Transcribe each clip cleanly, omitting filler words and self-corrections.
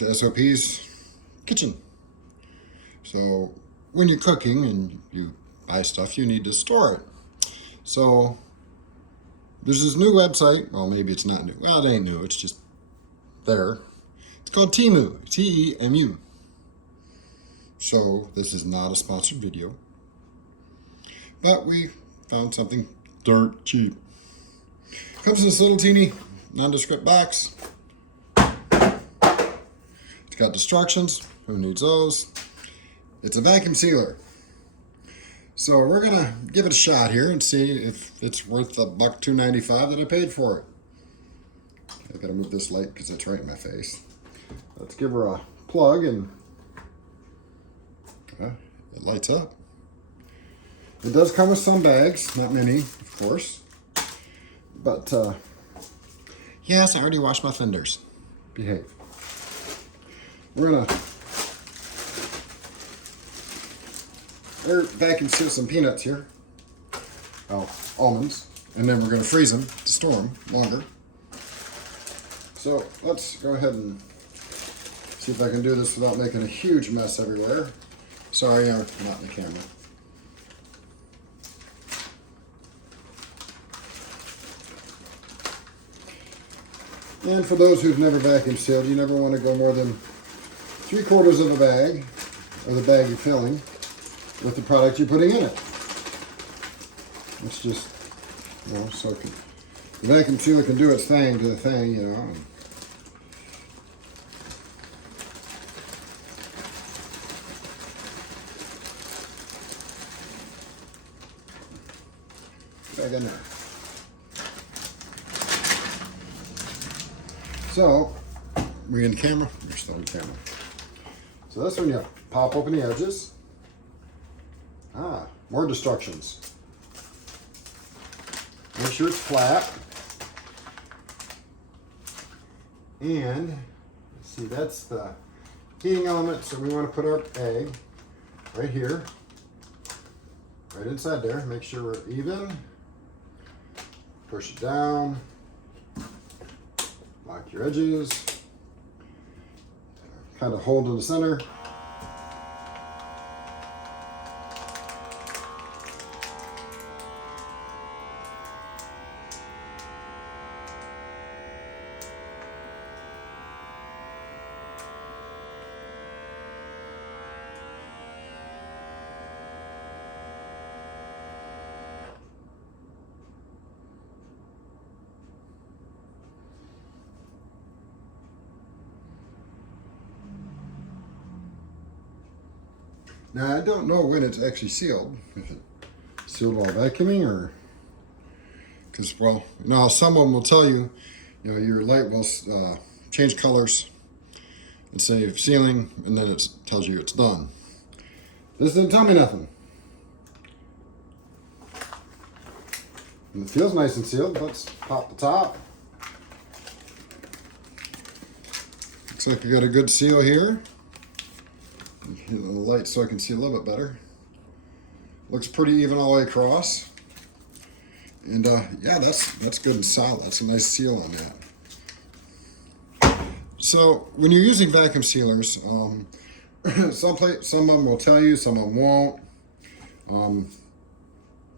to SOP's kitchen. So when you're cooking and you buy stuff, you need to store it. So there's this new website. Well, maybe it's not new. Well, it ain't new. It's just there. It's called Temu. Temu. So this is not a sponsored video, but we found something dirt cheap. Comes in this little teeny nondescript box. It's got instructions. Who needs those? It's a vacuum sealer. So we're gonna give it a shot here and see if it's worth the $1.295 that I paid for it. I gotta move this light because it's right in my face. Let's give her a plug and it lights up. It does come with some bags, not many, of course. But yes, I already washed my fenders. Behave. We're gonna vacuum seal some peanuts here. Oh, almonds. And then we're gonna freeze them to store them longer. So let's go ahead and see if I can do this without making a huge mess everywhere. Sorry, I'm not in the camera. And for those who've never vacuum sealed, you never want to go more than 3/4 of a bag, or the bag you're filling, with the product you're putting in it. It's just, you know, so the vacuum sealer can do its thing to the thing, you know. Back in there. So, we're in the camera. You're still in the camera. So this one, you pop open the edges. More instructions. Make sure it's flat. And, let's see, that's the heating element. So we want to put our egg right here. Right inside there. Make sure we're even. Push it down. Lock your edges. Kind of hold in the center. Now I don't know when it's actually sealed, if it's sealed while vacuuming or, because, well, now some of them will tell you, you know, your light will change colors and say sealing, and then it tells you it's done. This didn't tell me nothing. And it feels nice and sealed. Let's pop the top. Looks like we got a good seal here. The light so I can see a little bit better. Looks pretty even all the way across. And yeah, that's good and solid. That's a nice seal on that. So when you're using vacuum sealers, some of them will tell you, some of them won't.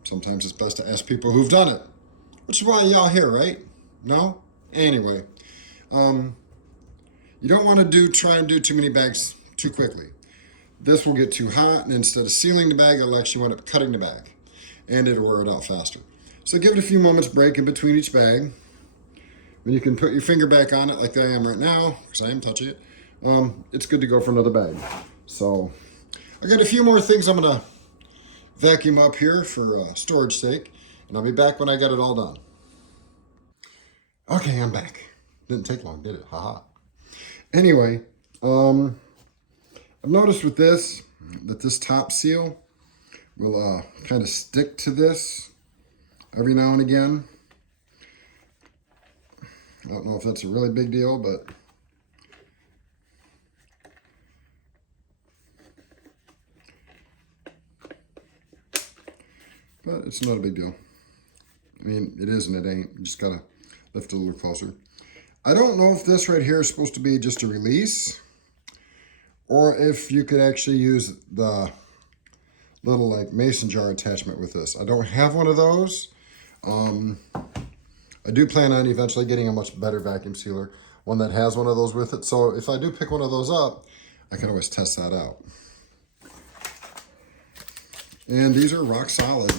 Sometimes it's best to ask people who've done it, which is why y'all here, right? No? Anyway, you don't want to try and do too many bags too quickly. This will get too hot, and instead of sealing the bag, it'll actually wind up cutting the bag, and it'll wear it out faster. So give it a few moments break in between each bag. When you can put your finger back on it like I am right now, because I am touching it, it's good to go for another bag. So I got a few more things I'm gonna vacuum up here for storage sake, and I'll be back when I got it all done. Okay, I'm back. Didn't take long, did it? Haha. Anyway, I've noticed with this, that this top seal will kind of stick to this every now and again. I don't know if that's a really big deal, but it's not a big deal. I mean, it is and it ain't. You just gotta lift it a little closer. I don't know if this right here is supposed to be just a release, or if you could actually use the little like mason jar attachment with this. I don't have one of those. I do plan on eventually getting a much better vacuum sealer, one that has one of those with it. So if I do pick one of those up, I can always test that out. And these are rock solid.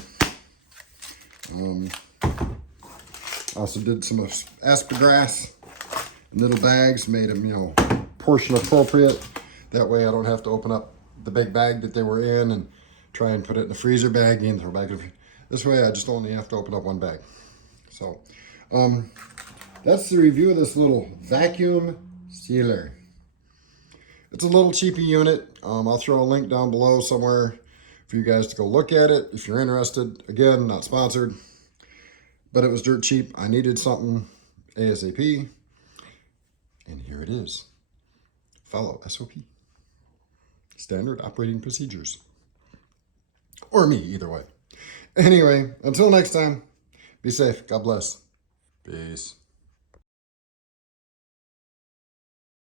Also did some aspergrass in little bags, made them, you know, portion appropriate. That way I don't have to open up the big bag that they were in and try and put it in the freezer bag and throw back. This way I just only have to open up one bag. So that's the review of this little vacuum sealer. It's a little cheapy unit. I'll throw a link down below somewhere for you guys to go look at it if you're interested. Again, not sponsored, but it was dirt cheap. I needed something ASAP, and here it is. Follow SOP, standard operating procedures, or me, either way. Anyway, until next time, be safe. God bless. Peace.